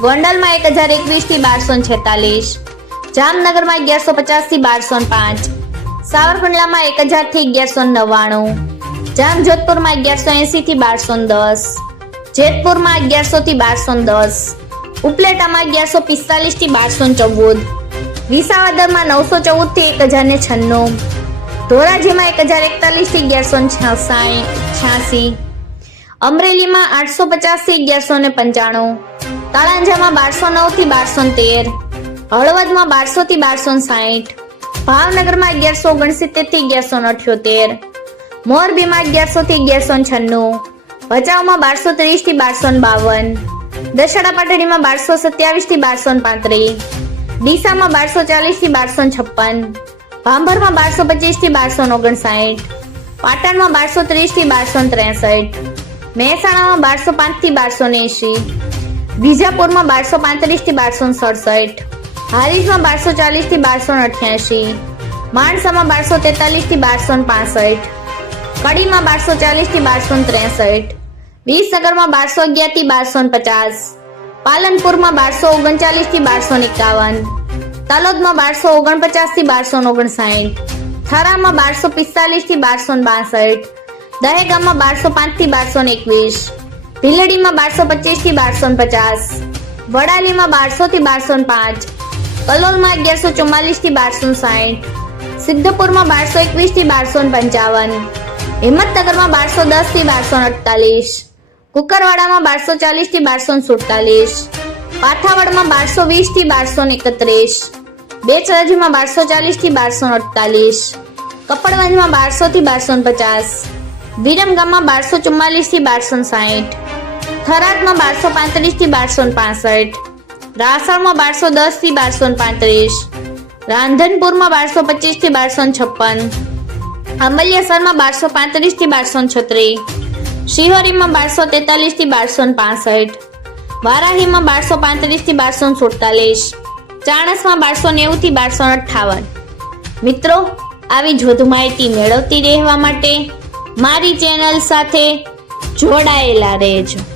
ગોંડલમાં એક હજાર એકવીસથી બારસો છેતાલીસ. જામનગરમાં અગિયારસો પચાસથી બારસો પાંચ. સાવરકુંડલામાં એક હજારથી અગિયારસો નવ્વાણું. જામજોધપુરમાં અગિયારસો એસી થી બારસો દસ. જેતપુરમાં અગિયારસો થી બારસો દસ. ઉપલેટામાં અગિયારસો પિસ્તાલીસથી બારસો ચૌદ. વિસાવદરમાં નવસો ચૌદથી એક હજાર ને છન્નું. ધોરાજીમાં એક હજાર એકતાલીસથી અગિયારસો છ્યાસી. અમરેલીમાં આઠસો પચાસથી અગિયારસો ને પંચાણું. તળાંજામાં બારસો નવથી બારસો તેર, હળવદમાં બારસો થી બારસો સાહીઠ, ભાવનગરમાં અગિયારસો ઓગણસિત્તેરથી અગિયારસો અઠ્યોતેર, મોરબીમાં અગિયારસો થી અગિયારસો છન્નું, ભચાઉમાં બારસો ત્રીસથી બારસો બાવન, દશેરા પાટડીમાં બારસો સત્યાવીસથી બારસો પાંત્રીસ, ડીસામાં બારસો ચાલીસથી બારસો છપ્પન, ભાંભરમાં બારસો પચીસથી બારસો ઓગણસાઠ પાટણમાં બારસો ત્રીસથી બારસો ત્રેસઠ, મહેસાણામાં બારસો પાંચથી બારસો એંશી વિજાપુરમાં બારસો પાંત્રીસથી બારસો સડસઠ. હારીજમાં બારસો ચાલીસથી બારસો અઠ્યાસી. માણસામાં બારસો તેતાલીસથી બારસો પાસઠ. કડીમાં બારસો ચાલીસથી બારસો ત્રેસઠ. વિસનગરમાં બારસો અગિયારથી બારસો પચાસ. પાલનપુરમાં બારસો ઓગણચાલીસથી બારસો એકાવન. તલોદમાં બારસો ઓગણપચાસથી બારસો ઓગણસાઠ. થરામાં બારસો પિસ્તાલીસથી બારસો બાસઠ. દહેગામમાં બારસો પાંચથી બારસો એકવીસ. ભીલડીમાં બારસો પચીસથી બારસો પચાસ વડાલીમાં બારસો થી બારસો પાંચ કલોલમાં અગિયારસો ચુમ્માલીસથી બારસો સાઠ સિદ્ધપુરમાં બારસો એકવીસથી બારસો પંચાવન હિંમતનગરમાં બારસો દસથી બારસો અડતાલીસ કુકરવાડામાં બારસો ચાલીસથી બારસો સુડતાલીસ પાથાવાડમાં બારસો વીસથી બારસો એકત્રીસ બેચરાજીમાં બારસો ચાલીસથી બારસો અડતાલીસ કપડવંજમાં બારસો થી બારસો પચાસ વિરમગામમાં બારસો ચુમ્માલીસથી બારસો સાહીઠ થરાદમાં બારસો પાંત્રીસથી બારસો પાસઠ. રાસણમાં બારસો દસથી બારસો પાંત્રીસ. રાંધનપુરમાં બારસો પચીસથી બારસો છપ્પન. અંબલિયાસરમાં બારસો પાંત્રીસથી બારસો છત્રીસ. શિહોરીમાં બારસો તેતાલીસથી બારસો પાસઠ. વારાહીમાં બારસો પાંત્રીસથી બારસો સુડતાલીસ. ચાણસમાં બારસો નેવું થી બારસો અઠ્ઠાવન. મિત્રો, આવી જ વધુ માહિતી મેળવતી રહેવા માટે મારી ચેનલ સાથે જોડાયેલા રહેજો.